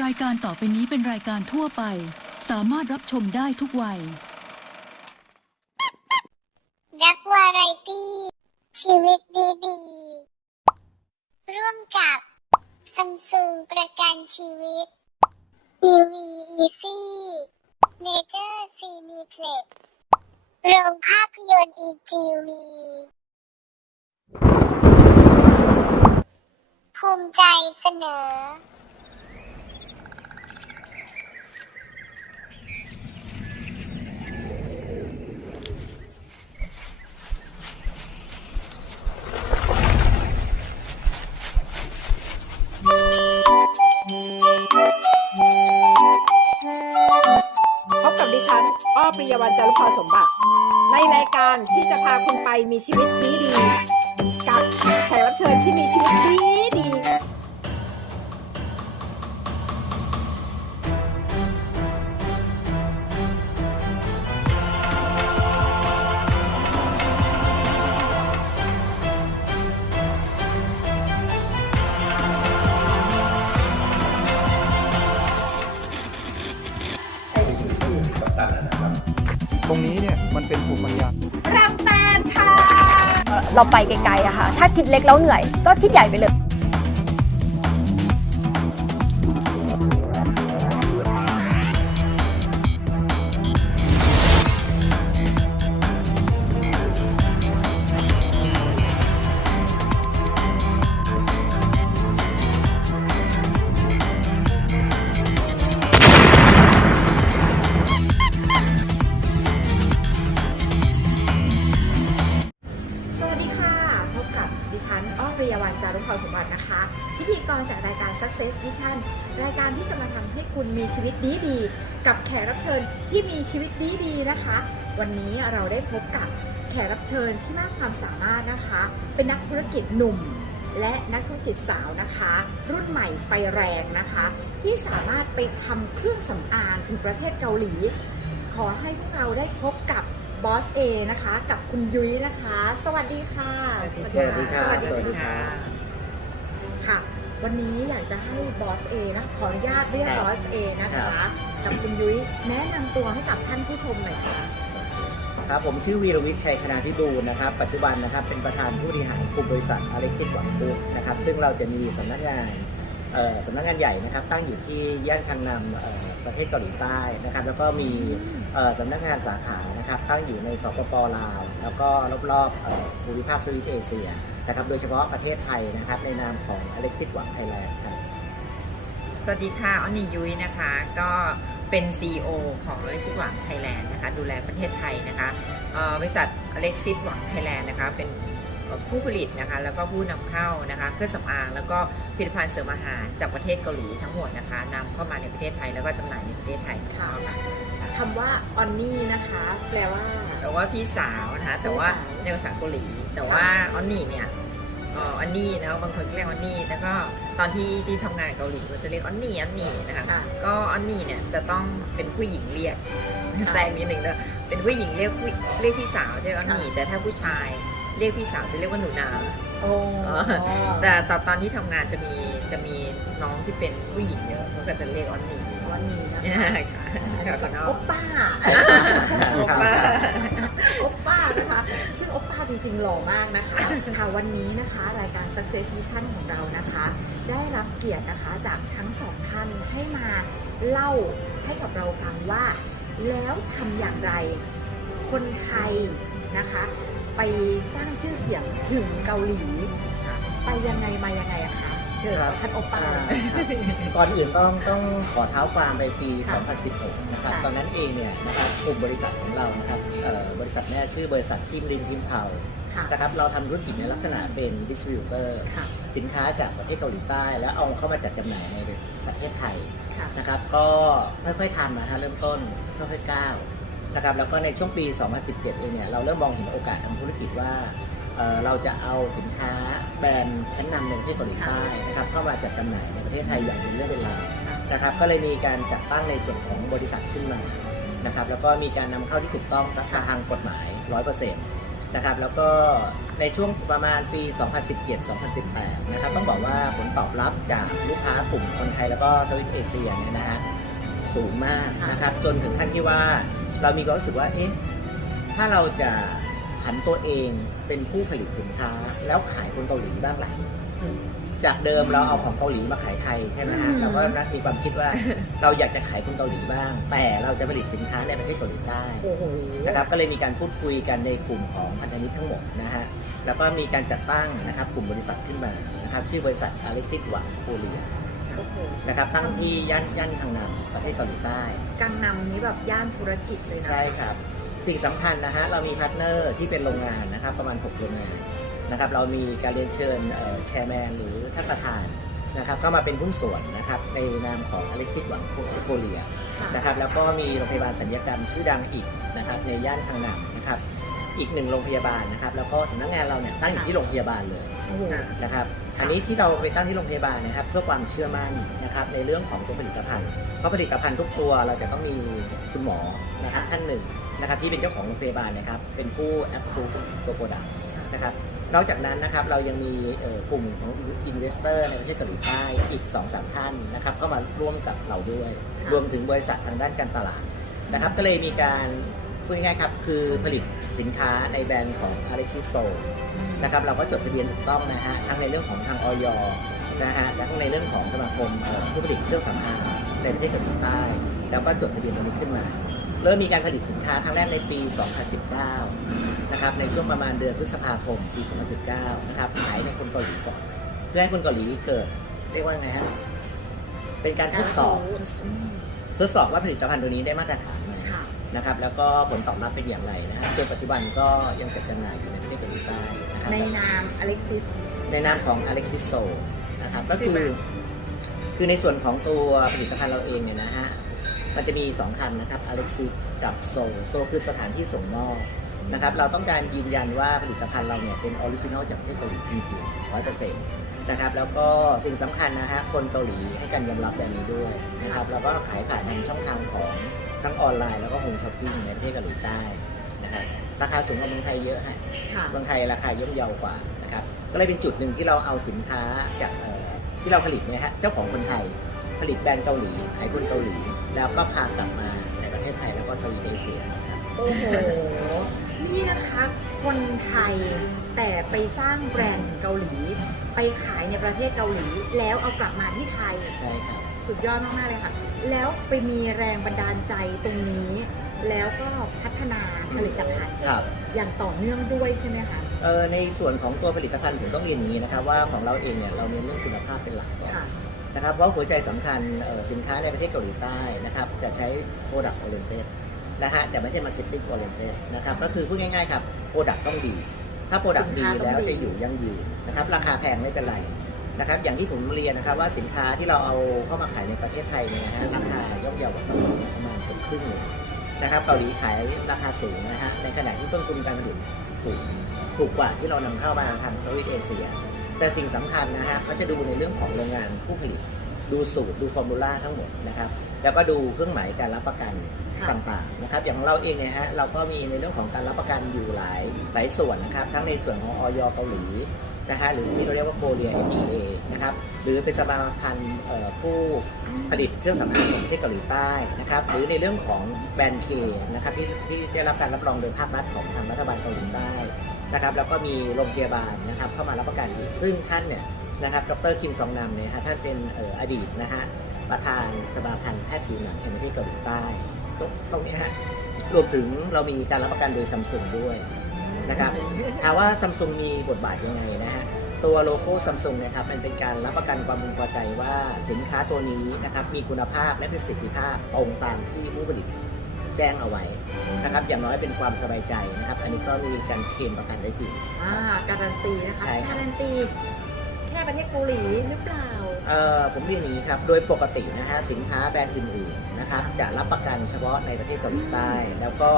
รายการต่อไปนี้เป็นรายการทั่วไป สามารถรับชมได้ทุกวัยรักวาไรตี้ ชีวิตดีๆ ร่วมกับซัมซุงประกันชีวิต EV Easy Nature Cineplex โรงภาพยนตร์ EGV ภูมิใจเสนอ เราไปไกลๆอะค่ะ ถ้าคิดเล็กแล้วเหนื่อย ก็คิดใหญ่ไปเลย Success Vision รายการที่จะมาทำให้คุณมีชีวิตดีดีๆกับแขกรับเชิญที่มีชีวิตดีดีๆนะคะ วันนี้เราได้พบกับแขกรับเชิญที่มากความสามารถนะคะ เป็นนักธุรกิจหนุ่ม และนักธุรกิจสาวนะคะ รุ่นใหม่ไฟแรงนะคะ ที่สามารถไปทำเครื่องสำอางถึงประเทศเกาหลี ขอให้พวกเราได้พบกับบอสเอนะคะ กับคุณยุ้ยนะคะ สวัสดีค่ะ สวัสดีครับสวัสสวัสดีดีครัค่ะบค่ะ วันนี้อยากจะให้บอสเอนะขออนุญาตเรียกครับบอสเอนะครัคะบกับคุณยุ้ยแนะนำตัวให้กับท่านผู้ชมหน่อยค่ะครับผมชื่อวีรวิทย์ชัยคณาพิบูลย์นะครับ ปัจจุบันนะครับเป็นประธานผู้บริหารกลุ่มบริษัทอเล็กซิสหวังปุกนะครับซึ่งเราจะมีสำนักงานเอ่อสำนักงานใหญ่นะครับ ตั้งอยู่ที่ย่านคังนำเอ่อประเทศเกาหลีใต้นะครับ แล้วก็มีเอ่อสำนักงานสาขานะครับ ตั้งอยู่ในสปปลาว แล้วก็รอบๆเอ่อภูมิภาคสวิตเอเชีย นะครับ โดยเฉพาะประเทศไทยนะครับ ในนามของอเล็กซิสหวังไทยแลนด์ครับสวัสดีค่ะอ้อนี่ยุ้ยนะคะ ก็เป็น CEO ของ a l e x i s หวังไทยแลนด์นะคะ ดูแลประเทศไทยนะคะบริษัท a l e x i s หวังไทยแลนด์นะคะ เป็นผู้ผลิตนะคะ แล้วก็ผู้นำเข้านะคะ เครื่องสำอาง แล้วก็ผลิตภัณฑ์เสริมอาหารจากประเทศเกาหลีทั้งหมดนะคะนำเข้ามาในประเทศไทย แล้วก็จำหน่ายในประเทศไทยค่ะ ค่ะคำว่าออนนี่นะคะ แปลว่าแต่ว่าพี่สาวนะคะ แต่ว่าพี่สาวในภาษาเกาหลี แต่ว่าออนนี่เนี่ยเอ่อออนนี่นะบางคนก็เรียกออนนี่แล้วก็ตอนที่ที่ทำงานเกาหลีก็จะเรียกออนนี่ออนนี่นะคะค่ะก็ออนนี่เนี่ยจะต้องเป็นผู้หญิงเรียกค่ะแซงนิดนึงด้วยเป็นผู้หญิงเรียกผู้เรียกพี่สาวจะเรียกออนนี่แต่ถ้าผู้ชายเรียกพี่สาวจะเรียกว่าหนูนาโอ้แต่ตอนตอนที่ทำงานจะมี จะมีน้องที่เป็นผู้หญิงเยอะเขาก็จะเรียกออนนี่ออนนี่นะเนี่ยคะค่ะค่ะคุณน้อง โอปป้าโอป้า โอปป้านะคะ ซึ่งโอปป้าจริงๆหล่อมากนะคะค่ะวันนี้นะคะรายการ Success Vision ของเรานะคะ ได้รับเกียรตินะคะจากทั้งสองท่านให้มาเล่าให้กับเราฟังว่า แล้วทำอย่างไร คนไทยนะคะ ไปสร้างชื่อเสียงถึงเกาหลีค่ะไปยังไงมายังไงอะคะ เชิญครับท่านโอปป้าอ่าก่อนอื่นต้องต้องขอเท้าความไปปี ค่ะ2016 นะครับ ค่ะตอนนั้นเองเนี่ยนะครับกลุ่มบริษัทของเรานะครับเอ่อบริษัทแม่ชื่อบริษัทจิมรินทิมเผาค่ะนะครับ เราทำธุรกิจในลักษณะเป็นดิสติบิวเตอร์ ค่ะสินค้าจากประเทศเกาหลีใต้ แล้วเอาเข้ามาจัดจำหน่ายในประเทศไทย ค่ะ นะครับก็ค่อยๆทำนะฮะเริ่มต้นค่อยๆก้าวนะครับแล้วก็ในช่วงปี 2017 เองเนี่ยเราเริ่มมองเห็นโอกาสทางธุรกิจว่า เอ่อเราจะเอาสินค้าแบรนด์ชั้นนำในประเทศเกาหลีใต้นะครับเข้ามาจัดจำหน่ายในประเทศไทยอย่างเป็นเรื่องเป็นราวนะครับก็เลยมีการจัดตั้งในส่วนของบริษัทขึ้นมานะครับแล้วก็มีการนำเข้าที่ถูกต้องตามทางกฎหมาย 100%นะครับแล้วก็ในในช่วงประมาณปี 2017-2018 นะครับต้องบอกว่าผลตอบรับจากลูกค้ากลุ่มคนไทยแล้วก็สวิตเอเชียเนี่ยนะฮะสูงมากนะครับจนถึงขั้นที่ว่าเรามีความรู้สึกว่าเอ๊ะถ้าเราจะผันตัวเอง เป็นผู้ผลิตสินค้า แล้วขายคนเกาหลีบ้างไหละจากเดิมเราเอาของเกาหลีมาขายไทยใช่ไหมฮะอืมเราก็นัดมีความคิดว่าเราอยากจะขายคนเกาหลีบ้าง แต่เราจะผลิตสินค้าในประเทศเกาหลีใต้โอ้โหนะครับก็เลยมีการพูดคุยกันในกลุ่มของพันธมิตรทั้งหมดนะฮะแล้วก็มีการจัดตั้งนะครับกลุ่มบริษัทขึ้นมานะครับชื่อบริษัท Alexis หวังโคเรียโอ้โหนะครับตั้งที่ย่านย่านทางนำประเทศเกาหลีใต้กังนำนี้แบบย่านธุรกิจเลยนะใช่ครับ สิ่งสำคัญนะฮะเรามีพาร์ทเนอร์ที่เป็นโรงงานนะครับประมาณ 6 โรงงานนะครับเรามีการเรียนเชิญแชร์แมนหรือท่านประธานนะครับก็มาเป็นหุ้นส่วนนะครับในนามของ Alexis หวังโคเรียค่ะนะครับแล้วก็มีโรงพยาบาลสัญญกรรมชื่อดังอีกนะครับในย่านทางหนังนะครับอีกหนึ่งโรงพยาบาลนะครับแล้วก็สำนักงานเราเนี่ยตั้งอยู่ที่โรงพยาบาลเลยโอ้โหนะครับอันนี้ที่เราไปตั้งที่โรงพยาบาลนะครับเพื่อความเชื่อมั่นนะครับในเรื่องของตัวผลิตภัณฑ์ เพราะผลิตภัณฑ์ทุกตัวเราจะต้องมีคุณหมอนะครับท่านหนึ่ง นะครับที่เป็นเจ้าของโรงพยาบาลนะครับเป็นผู้แอปพูตัวโปรดักต์นะครับนอกจากนั้นนะครับเรายังมีเอ่อกลุ่มของอินเวสเตอร์ในประเทศเกาหลีใต้อีก 2-3 ท่านนะครับก็มาร่วมกับเราด้วยค่ะรวมถึงบริษัททางด้านการตลาดนะครับก็เลยมีการพูดง่ายๆครับคือผลิตสินค้าในแบรนด์ของ Alexis s o นะครับเราก็จดทะเบียนถูกต้องนะฮะทั้งในเรื่องของทางออยนะฮะและทั้งในเรื่องของสมาคมเอ่อผู้ผลิตเครื่องสำอางในประเทศเกาหลีใต้ แล้วก็จดทะเบียนตรงนี้ขึ้นมา เริ่มมีการผลิตสินค้าครั้งแรกในปี 2019 นะครับ ในช่วงประมาณเดือนพฤษภาคม ปี 2019 นะครับ ขายในคนเกาหลีก่อน เพื่อให้คนเกาหลีเกิด เรียกว่าไงฮะ เป็นการทดสอบ ทดสอบว่าผลิตภัณฑ์ตัวนี้ได้มาตรฐานไหมค่ะนะครับ แล้วก็ผลตอบรับเป็นอย่างไรนะครับจนปัจจุบันก็ยังจัดจำหน่ายอยู่ในประเทศเกาหลีใต้นะครับ ในนามอเล็กซิส ในนามของ Alexis s o นะครับ ก็ชื่คืออแบรนด์คือในส่วนของตัวผลิตภัณฑ์เราเองเนี่ยนะฮะ มันจะมี 2คันนะครับ Alexis กับ s o s o คือสถานที่ส่งมอบนะครับ เราต้องการยืนยันว่าผลิตภัณฑ์เราเนี่ยเป็นออริจินอลจากประเทศเกาหลีจริงๆร้อยเปอร์เซ็นต์นะครับ แล้วก็สิ่งสำคัญนะฮะคนเกาหลีให้การยอมรับแบบนี้ด้วยนะครับ แล้วก็ขายผ่านทางช่องทางของทั้งออนไลน์แล้วก็โฮมช้อปปิ้งในประเทศเกาหลีใต้นะครับราคาสูงกว่าเมืองไทยเยอะฮะค่ะเมืองไทยราคาย่อมเยาวกว่านะครับ ก็เลยเป็นจุดหนึ่งที่เราเอาสินค้าจากเอ่อที่เราผลิตเนี่ยฮะเจ้าของคนไทย ผลิตแบรนด์เกาหลีขายคนเกาหลี แล้วก็พากลับมาในประเทศไทยแล้วก็สวีเดนเซียนะครับ โอ้โห นี่นะคะคนไทยแต่ไปสร้างแบรนด์เกาหลี ไปขายในประเทศเกาหลี แล้วเอากลับมาที่ไทย ใช่ครับ สุดยอดมากๆเลยค่ะ แล้วไปมีแรงบันดาลใจตรงนี้ แล้วก็พัฒนาผลิตภัณฑ์ครับ อย่างต่อเนื่องด้วยใช่ไหมคะ เออในส่วนของตัวผลิตภัณฑ์ผมต้องเรียนอย่างนี้นะครับว่าของเราเองเนี่ยเราเน้นเรื่องคุณภาพเป็นหลักก่อน ค่ะ นะครับเพราะหัวใจสำคัญเอ่อสินค้าในประเทศเกาหลีใต้นะครับจะใช้ product oriented นะฮะจะไม่ใช่ marketing oriented นะครับก็คือพูดง่ายๆครับ product ต้องดี ถ้า product สินดีค้าต้องแล้วดี จะอยู่ยั่งยืนนะครับราคาแพงไม่เป็นไรนะครับอย่างที่ผมเรียนนะครับว่าสินค้าที่เราเอาเข้ามาขายในประเทศไทยเนี่ยนะฮะราคาย่อมเยาวกว่าเกาหลีประมาณเกือบครึ่งเลยนะครับเกาหลีขายราคาสูงนะฮะในขณะที่ต้นทุนการผลิตถูกถูกกว่าที่เรานำเข้ามาทางเซาท์อีสเอเชีย แต่สิ่งสำคัญนะฮะเขาจะดูในเรื่องของโรงงานผู้ผลิต ดูสูตรดูฟอร์มูล่าทั้งหมดนะครับ แล้วก็ดูเครื่องหมายการรับประกันค่ะต่างๆนะครับ อย่างของเราเองเนี่ยฮะเราก็มีในเรื่องของการรับประกันอยู่หลายหลายส่วนนะครับ ทั้งในส่วนของออยเกาหลีนะฮะหรือที่เราเรียกว่าโคเรีย FDA นะครับหรือเป็นสมาพันธ์เอ่อผู้ผลิตเครื่องสำอางของประเทศเกาหลีใต้นะครับหรือในเรื่องของแบรนด์เคนะครับที่ที่ได้รับการรับรองโดยภาครัฐของทางรัฐบาลเกาหลีใต้ นะครับแล้วก็มีโรงพยาบาลนะครับเข้ามารับประกันอีกซึ่งท่านเนี่ยนะครับดรคิมซองนำเนี่ยฮะท่านเป็นออดีตนะฮะประธานสมาพันธ์แพทย์ผิวหนังแห่งประเทศเกาหลีใต้ตรงตรงนี้ฮะรวมถึงเรามีการรับประกันโดยซัมซุงด้วยนะครับถามว่าซัมซุงมีบทบาทยังไงนะฮะตัวโลโก้ซัมซุงนะครับมันเป็นการรับประกันความพึงพอใจว่าสินค้าตัวนี้นะครับมีคุณภาพและประสิทธิภาพตรงตามที่ผู้ผลิต แจ้งเอาไว้นะครับอย่างน้อยเป็นความสบายใจนะครับ อันนี้ก็มีการเคลมประกันได้จริง อ่าการันตีนะคะใช่ครับ การันตี แค่ประเทศเกาหลีหรือเปล่า เอ่อผมเรียนอย่างนี้ครับ โดยปกตินะฮะสินค้าแบรนด์อื่นๆนะครับจะรับประกันเฉพาะในประเทศเกาหลีใต้ แล้วก็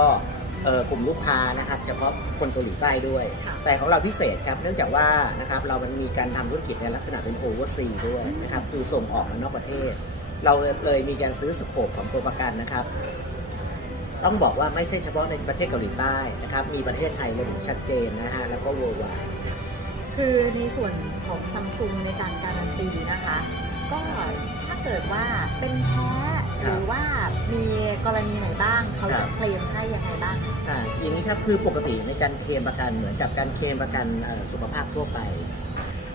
เอ่อกลุ่มลูกค้านะครับเฉพาะคนเกาหลีใต้ด้วย ค่ะ แต่ของเราพิเศษครับเนื่องจากว่านะครับเรามันมีการทำธุรกิจในลักษณะเป็นโอเวอร์ซีด้วยนะครับคือส่งออกมานอกประเทศ เราเลยมีการซื้อสโคปของตัวประกันนะครับ ต้องบอกว่าไม่ใช่เฉพาะในประเทศเกาหลีใต้นะครับ มีประเทศไทยระบุชัดเจนนะฮะแล้วก็ worldwide คือในส่วนของซัมซุงในการการันตีนะคะ ก็ถ้าเกิดว่าเป็นแพ้หรือว่ามีกรณีไหนบ้าง เขาครัจะบเคลมให้ยังไงบ้างอ่าอย่างนี้ครับคือปกติในการเคลมประกันเหมือนกับการเคลมประกันเอ่อสุขภาพทั่วไป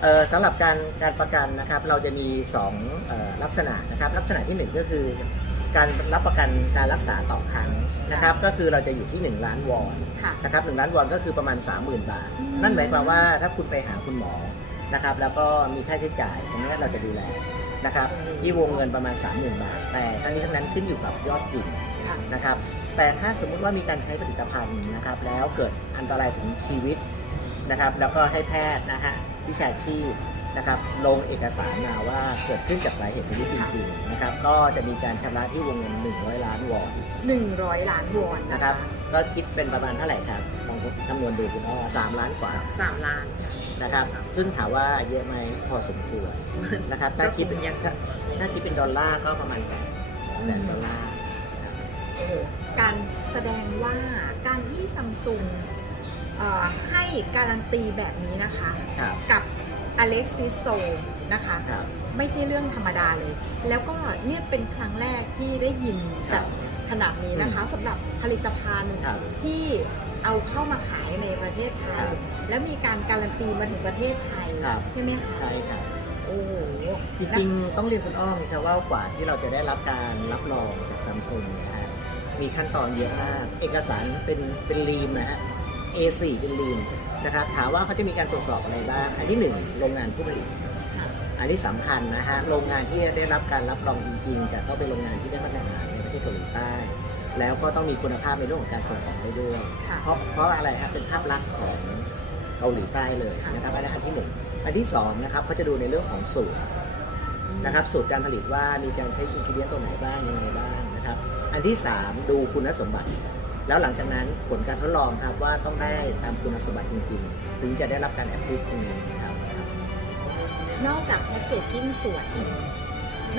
เอ่อสำหรับการการประกันนะครับเราจะมี2เอ่อลักษณะนะครับลักษณะทีหนึ่1 ก็คือ การรับประกันการรักษาต่อครั้งนะครับ ก็คือเราจะอยู่ที่ 1 ล้านวอนค่ะ นะครับ1ล้านวอนก็คือประมาณ 30,000 บาท อืม นั่นหมายความว่าถ้าคุณไปหาคุณหมอนะครับ แล้วก็มีค่าใช้จ่ายตรงนี้เราจะดูแลนะครับที่วงเงินประมาณ 30,000 บาท แต่ทั้งนี้ทั้งนั้นขึ้นอยู่กับยอดจริง ค่ะ นะครับแต่ถ้าสมมุติว่ามีการใช้ผลิตภัณฑ์นะครับ แล้วเกิดอันตรายถึงชีวิตนะครับ แล้วก็ให้แพทย์นะฮะวิชาชีพ นะครับลงเอกสารมาว่าเกิดขึ้นจากสาเหตุนี้จริงๆนะครับก็จะมีการชำระที่วงเงิน 100 ล้านวอน100 ล้านวอนนะครับก็คิดเป็นประมาณเท่าไหร่ครับลองคำนวณดูคุณอ้อสามล้านกว่าสามล้านนะครับซึ่งถามว่าเยอะไหมพอสมควรนะครับถ้าคิดเป็นก็คงยัง ถ้าถ้าคิดเป็นดอลลาร์ก็ประมาณแสนแสนดอลลาร์การแสดงว่าการที่ซัมซุงให้การันตีแบบนี้นะคะ ครับ กับ Alexis s o นะคะครับไม่ใช่เรื่องธรรมดาเลย แล้วก็เนี่ยเป็นครั้งแรกที่ได้ยินแบบขนาดนี้นะคะสำหรับผลิตภัณฑ์ครับที่เอาเข้ามาขายในประเทศไทคยรับแล้วมีการการันตีมาถึงประเทศไทย ครับ ใช่ไหมคะใช่ครับโอ้โหจริงๆต้องเรียนคุณอ้อมครับว่ากว่าที่เราจะได้รับการรับรองจากซัมซุงนะฮะมีขั้นตอนเยอะมาก เอกสารเป็นเป็นลีนนะฮะ A4 เป็นลีน นะครับถามว่าเขาจะมีการตรวจสอบอะไรบ้าง อันที่หนึ่งโรงงานผู้ผลิตค่ะอันที่สำคัญนะฮะโรงงานที่ได้รับการรับรองจริงๆจะต้องเป็นโรงงานที่ได้มาตรฐานในประเทศเกาหลีใต้ แล้วก็ต้องมีคุณภาพในเรื่องของการส่งออกได้ด้วยค่ะเพราะเพราะอะไรครับเป็นภาพลักษณ์ของเกาหลีใต้เลยนะครับอันนั้นอันที่หนึ่งอันที่สองนะครับเขาจะดูในเรื่องของสูตรนะครับสูตรการผลิตว่ามีการใช้อินกิเดียนตัวไหนบ้างยังไงบ้างนะครับ อันที่ 3 ดูคุณสมบัติ แล้วหลังจากนั้นผลการทดลองครับว่าต้องได้ตามคุณสมบัติจริงๆ ถึงจะได้รับการแอปพลิตรงนี้ครับ นอกจากแพคเกจจิ้งสวย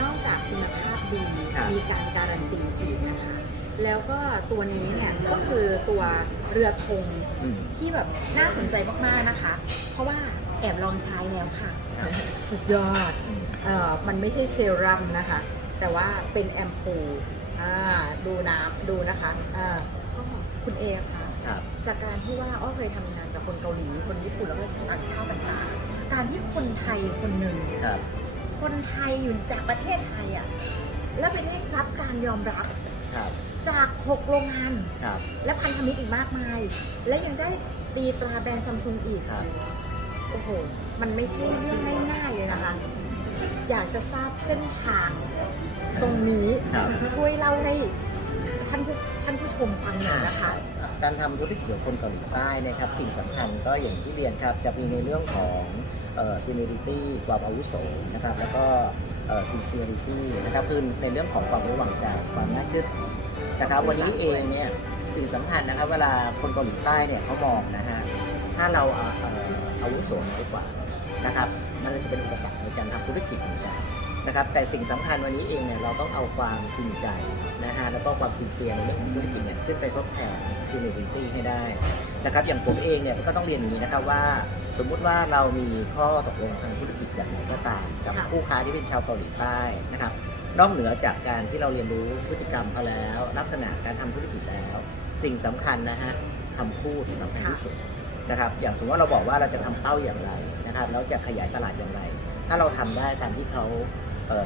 นอกจากคุณภาพดีครับ มีการการันตีอีกนะคะ แล้วก็ตัวนี้เนี่ยก็คือตัวเรือธง อืม ที่แบบน่าสนใจมาก ๆ นะคะ เพราะว่าแอบลองใช้แล้วค่ะสุดยอดเอ่อมันไม่ใช่เซรั่มนะคะ แต่ว่าเป็นแอมพูลอ่าดูน้ำดูนะคะอ่าก็ คุณเอคะครับจากการที่ว่าอ้อเคยทำงานกับคนเกาหลีคนญี่ปุ่นแล้วก็ต่างชาติต่างๆการที่คนไทยคนหนึ่งครับ คนไทยอยู่จากประเทศไทยอะแล้วไปได้รับการยอมรับครับจากหกโรงงานครับและพันธมิตรอีกมากมาย และยังได้ตีตราแบรนด์ซัมซุงอีกครับโอ้โห มันไม่ใช่เรื่องง่ายๆเลยนะคะ อยากจะทราบเส้นทางตรงนี้ครับช่วยเล่าให้ท่านผู้ ท่านผู้ชมฟังหน่อยนะคะ การทำธุรกิจของคนเกาหลีใต้นะครับสิ่งสำคัญก็อย่างที่เรียนครับจะมีในเรื่องของเอ่อ seniority ความอาวุโสนะครับแล้วก็เอ่อ sincerity นะครับคือในเรื่องของความไว้วางใจความน่าเชื่อถือนะครับวันนี้เองเนี่ยสิ่งสำคัญนะครับเวลาคนเกาหลีใต้เนี่ยเขามองนะฮะถ้าเราเอ่อเอ่ออาวุโสน้อยกว่านะครับมันจะเป็นอุปสรรคในการทำธุรกิจเหมือนกัน นะครับแต่สิ่งสำคัญวันนี้เองเนี่ยเราต้องเอาความจริงใจนะฮะแล้วก็ความสินเซียในเรื่องของธุรกิจเนี่ยขึ้นไปทดแทน seniority ให้ได้นะครับอย่างผมเองเนี่ยก็ต้องเรียนอย่างนี้นะครับว่า สมมุติว่าเรามีข้อตกลงทางธุรกิจอย่างไรก็ตามกับคู่ค้าที่เป็นชาวเกาหลีใต้นะครับนอกเหนือจากการที่เราเรียนรู้พฤติกรรมเขาแล้ว ลักษณะการทำธุรกิจแล้ว สิ่งสำคัญนะฮะคำพูดสำคัญที่สุดนะครับอย่างสมมติว่าเราบอกว่าเราจะทำเป้าอย่างไรนะครับแล้วจะขยายตลาดอย่างไร ถ้าเราทำได้ตามที่เขา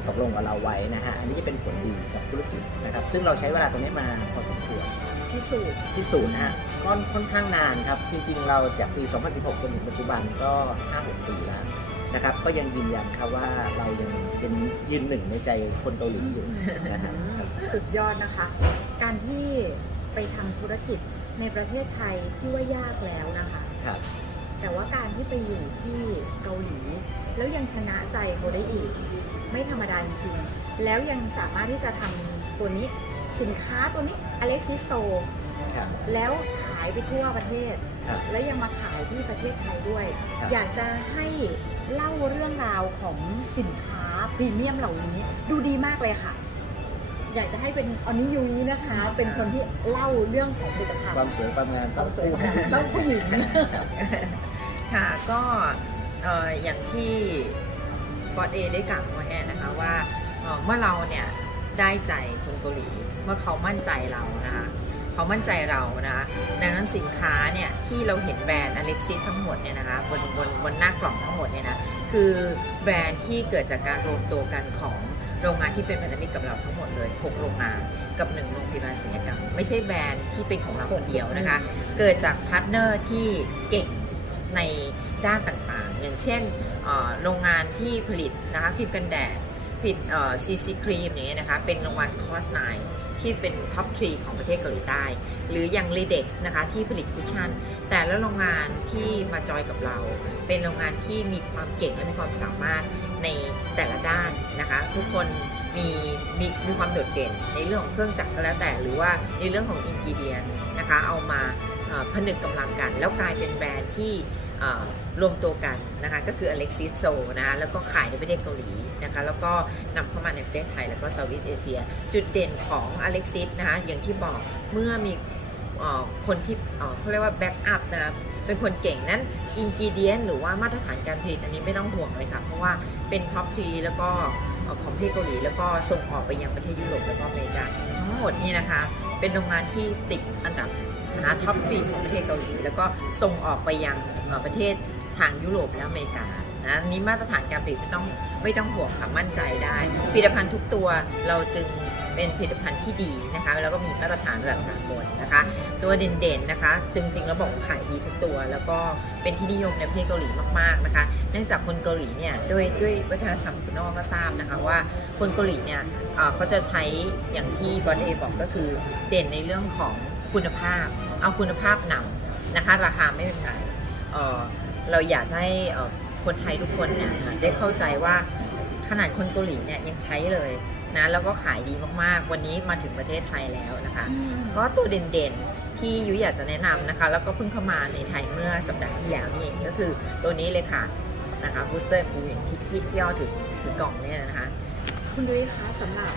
ตกลงกับเราไว้นะฮะอันนี้จะเป็นผลดีกับธุรกิจนะครับซึ่งเราใช้เวลาตรงนี้มาพอสมควรพิสูจน์ที่ศูนย์นะฮะก็ค่อนข้างนานครับ จริงๆ เราจากปี 2016 จนถึงปัจจุบันก็ 5-6 ปีแล้วนะครับ ก็ยังยืนยันครับว่าเรายังเป็นยืนหนึ่งในใจคนเกาหลีอยู่นะฮะสุดยอดนะคะ การที่ไปทำธุรกิจในประเทศไทยที่ว่ายากแล้วนะคะครับแต่ว่าการที่ไปอยู่ที่เกาหลี แล้วยังชนะใจเขาได้อีก ไม่ธรรมดาจริงๆ แล้วยังสามารถที่จะทำตัวนี้สินค้าตัวนี้ Alexis So ครับ แล้วขายไปทั่วประเทศ ครับ แล้วยังมาขายที่ประเทศไทยด้วย ครับ อยากจะให้เล่าเรื่องราวของสินค้าพรีเมียมเหล่านี้ ดูดีมากเลยค่ะ อยากจะให้เป็นอนิยุ้ยนะคะ เป็นคนที่เล่าเรื่องของผลิตภัณฑ์ความสวยความงามความสวยคู่ต้องผู้หญิงครับค่ะก็เอ่ออย่างที่ บอสเอได้กล่าวไว้นะคะว่าเมื่อเราเนี่ยได้ใจคนเกาหลี เมื่อเขามั่นใจเรานะคะเขามั่นใจเรานะคะดังนั้นสินค้าเนี่ยที่เราเห็นแบรนด์อเล็กซิสทั้งหมดเนี่ยนะคะบนบนบนหน้ากล่องทั้งหมดเนี่ยนะคือแบรนด์ที่เกิดจากการรวมตัวกันของโรงงานที่เป็นพันธมิตรกับเราทั้งหมดเลย 6 โรงงานกับ 1 โรงพยาบาลศัลยกรรม ไม่ใช่แบรนด์ที่เป็นของเราคนเดียวนะคะ เกิดจากพาร์ทเนอร์ที่เก่งในด้านต่างๆ อย่างเช่น โรงงานที่ผลิตนะคะครีมกันแดดผลิตซีซีครีมอย่างเงี้ยนะคะเป็นโรงงานคอสไนที่เป็นท็อปทรีของประเทศเกาหลีใต้ หรืออย่าง r e d e x นะคะที่ผลิตคุชชั่น แต่และโรงงานที่มาจอยกับเรา เป็นโรงงานที่มีความเก่งและมีความสามารถในแต่ละด้านนะคะทุกคนมีมีมีความโดดเด่นในเรื่องของเครื่องจักรก็แล้วแต่หรือว่าในเรื่องของอินกิเดียนนะคะเอามาผนึกกำลังกัน แล้วกลายเป็นแบรนด์ที่ รวมตัวกันนะคะก็คือ Alexis So นะคะแล้วก็ขายในประเทศเกาหลีนะคะแล้วก็นำเข้ามาในประเทศไทยแล้วก็ Southeast Asia จุดเด่นของ Alexis นะคะอย่างที่บอกเมื่อมีออคนที่เขาเรียกว่าแบ็กอัพนะคะเป็นคนเก่งนั้นอินกิเดียนหรือว่ามาตรฐานการผลิตอันนี้ไม่ต้องห่วงเลยค่ะ เพราะว่าเป็นท็อปทีแล้วก็ของประเทศเกาหลี แล้วก็ส่งออกไปยังประเทศยุโรปแล้วก็อเมริกาทั้งหมดนี่นะคะ เป็นโรงงานที่ติดอันดับ นะคะท็อปฟีของประเทศเกาหลี แล้วก็ส่งออกไปยังประเทศทางยุโรปและอเมริกานะนี้มาตรฐานการผลิตไม่ต้องไม่ต้องห่วงค่ะมั่นใจได้ผลิตภัณฑ์ทุกตัวเราจึงเป็นผลิตภัณฑ์ที่ดีนะคะแล้วก็มีมาตรฐานระดับสากลนะคะ ตัวเด่นๆนะคะ จริงๆแล้วบอกขายดีทุกตัว แล้วก็เป็นที่นิยมในประเทศเกาหลีมากๆนะคะ เนื่องจากคนเกาหลีเนี่ยด้วยด้วยวัฒนธรรมคุณนอกก็ทราบนะคะว่าคนเกาหลีเนี่ยเอ่อเขาจะใช้อย่างที่บอลเอบอกก็คือเด่นในเรื่องของ คุณภาพ เอาคุณภาพนำนะคะ ราคาไม่เป็นไรเอ่อเราอยากจะให้เอ่อคนไทยทุกคนเนี่ยได้เข้าใจว่าขนาดคนเกาหลีเนี่ยยังใช้เลยนะแล้วก็ขายดีมากๆ วันนี้มาถึงประเทศไทยแล้วนะคะเพราะตัวเด่นๆที่ยุ้ยอยากจะแนะนำนะคะ แล้วก็เพิ่งเข้ามาในไทยเมื่อสัปดาห์ที่แล้วนี่เองก็คือตัวนี้เลยค่ะนะคะ booster f u อย่างที่ที่ที่ย่อถึงถึงกล่องเนี่ยนะคะ คุณดุ้ยคะสำหรับ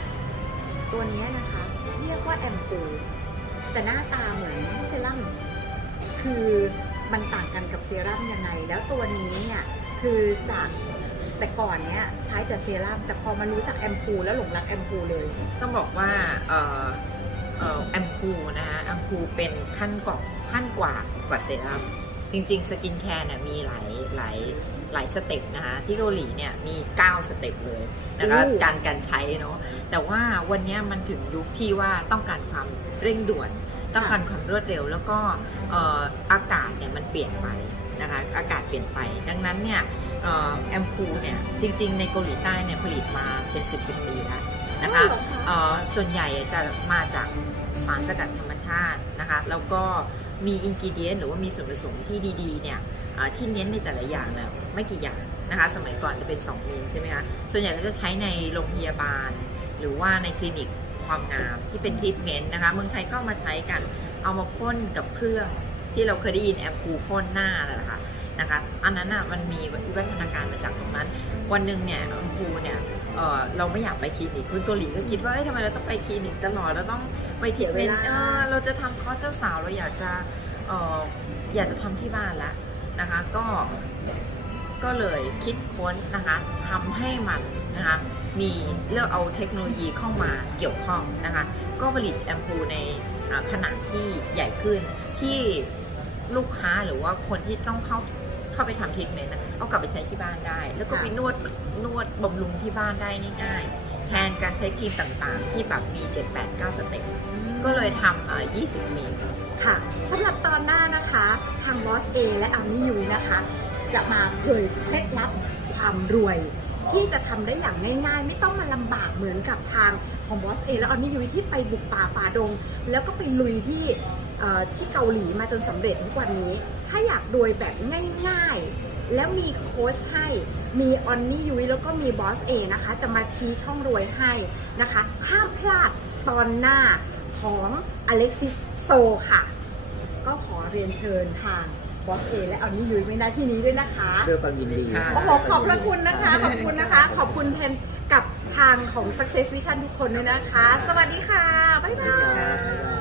ตัวเนี้ยนะคะ เรียกว่าแอมปู แต่หน้าตาเหมือนเซรั่มคือมันต่างกันกับเซรั่มยังไง แล้วตัวนี้เนี่ยคือจากแต่ก่อนเนี้ยใช้แต่เซรั่มแต่พอมารู้จักแอมพูแล้วหลงรักแอมพูเลย ต้องบอกว่าเอ่อเอ่อแอมพูนะคะแอมพูเป็นขั้นกว่าขั้นกว่ากว่าเซรั่มจริงๆ สกินแคร์เนี่ยมีหลายหลาย หลายสเต็ปนะคะ ที่เกาหลีเนี่ยมี 9 สเต็ปเลยนะคะอู้การการใช้เนาะแต่ว่าวันเนี้ยมันถึงยุคที่ว่าต้องการความเร่งด่วน ต้องการความรวดเร็ว แล้วก็เอ่ออากาศเนี่ยมันเปลี่ยนไปนะคะอากาศเปลี่ยนไป ดังนั้นเนี่ยเอ่อแอมพูเนี่ยจริงๆ ในเกาหลีใต้เนี่ยผลิตมาเป็น 10 10ปีแล้วนะคะอ๋อเหรอคะเอ่อส่วนใหญ่จะมาจากสารสกัดธรรมชาตินะคะแล้วก็มีอินกิเดียนหรือว่ามีส่วนผสมที่ดีๆเนี่ยเอ่อ ที่เน้นในแต่ละอย่างเนี่ยไม่กี่อย่างนะคะ สมัยก่อนจะเป็น 2 มิลใช่ไหมคะส่วนใหญ่ก็จะใช้ในโรงพยาบาล หรือว่าในคลินิกความงามที่เป็นทรีทเมนต์นะคะเมืองไทยก็เอามาใช้กันเอามาพ่นกับเครื่องที่เราเคยได้ยินแอมพูพ่นหน้านั่นแหละค่ะนะคะอันนั้นอะมันมีวิวัฒนาการมาจากตรงนั้น วันหนึ่งเนี่ยแอมพูเนี่ยเอ่อเราไม่อยากไปคลินิกคนเกาหลีก็คิดว่าเอ้ยทำไมเราต้องไปคลินิกตลอดเราต้องไปเถียงเวลาเสียเวลาเออเราจะทำคอร์สเจ้าสาวเราอยากจะเอ่ออยากจะทำที่บ้านละ นะคะ ก็ก็เลยคิดค้นนะคะทำให้มันนะคะมีเลือกเอาเทคโนโลยีเข้ามาเกี่ยวข้องนะคะ ก็ผลิตแอมพูในอ่าขนาดที่ใหญ่ขึ้นที่ลูกค้าหรือว่าคนที่ต้องเข้าเข้าไปทำทรีทเมนต์นะเอากลับไปใช้ที่บ้านได้ แล้วก็ไปนวดนวดบำรุงที่บ้านได้ง่ายๆแทนการใช้ครีมต่างๆ ที่แบบมี 7 8 9 สเต็ปก็เลยทำเอ่อ20มิล ค่ะสำหรับตอนหน้านะคะ ทางบอสเอและอามี่ยุ้ยนะคะ จะมาเผยเคล็ดลับความรวย ที่จะทำได้อย่างง่ายๆ ไม่ต้องมาลำบากเหมือนกับทางของบอสเอและอามี่ยุ้ยที่ไปบุกป่าฝ่าดง แล้วก็ไปลุยที่ที่เกาหลีมาจนสำเร็จทุกวันนี้ ถ้าอยากรวยแบบง่ายๆ แล้วมีโค้ชให้ มีออนนี่ยุ้ยแล้วก็มีบอสเอนะคะ จะมาชี้ช่องรวยให้นะคะ ห้ามพลาดตอนหน้าของอเล็กซิส โซค่ะ ก็ขอเรียนเชิญทางบอสเอและเอานี้ยุ้ยไว้ณที่นี้ด้วยนะคะด้วยความยินดีค่ะโอ้โหขอบพระคุณนะคะ ขอบคุณนะคะ ขอบคุณแทนกับทางของ Success Vision ทุกคนด้วยนะคะ สวัสดีค่ะ บ๊ายบายบ๊ายบาย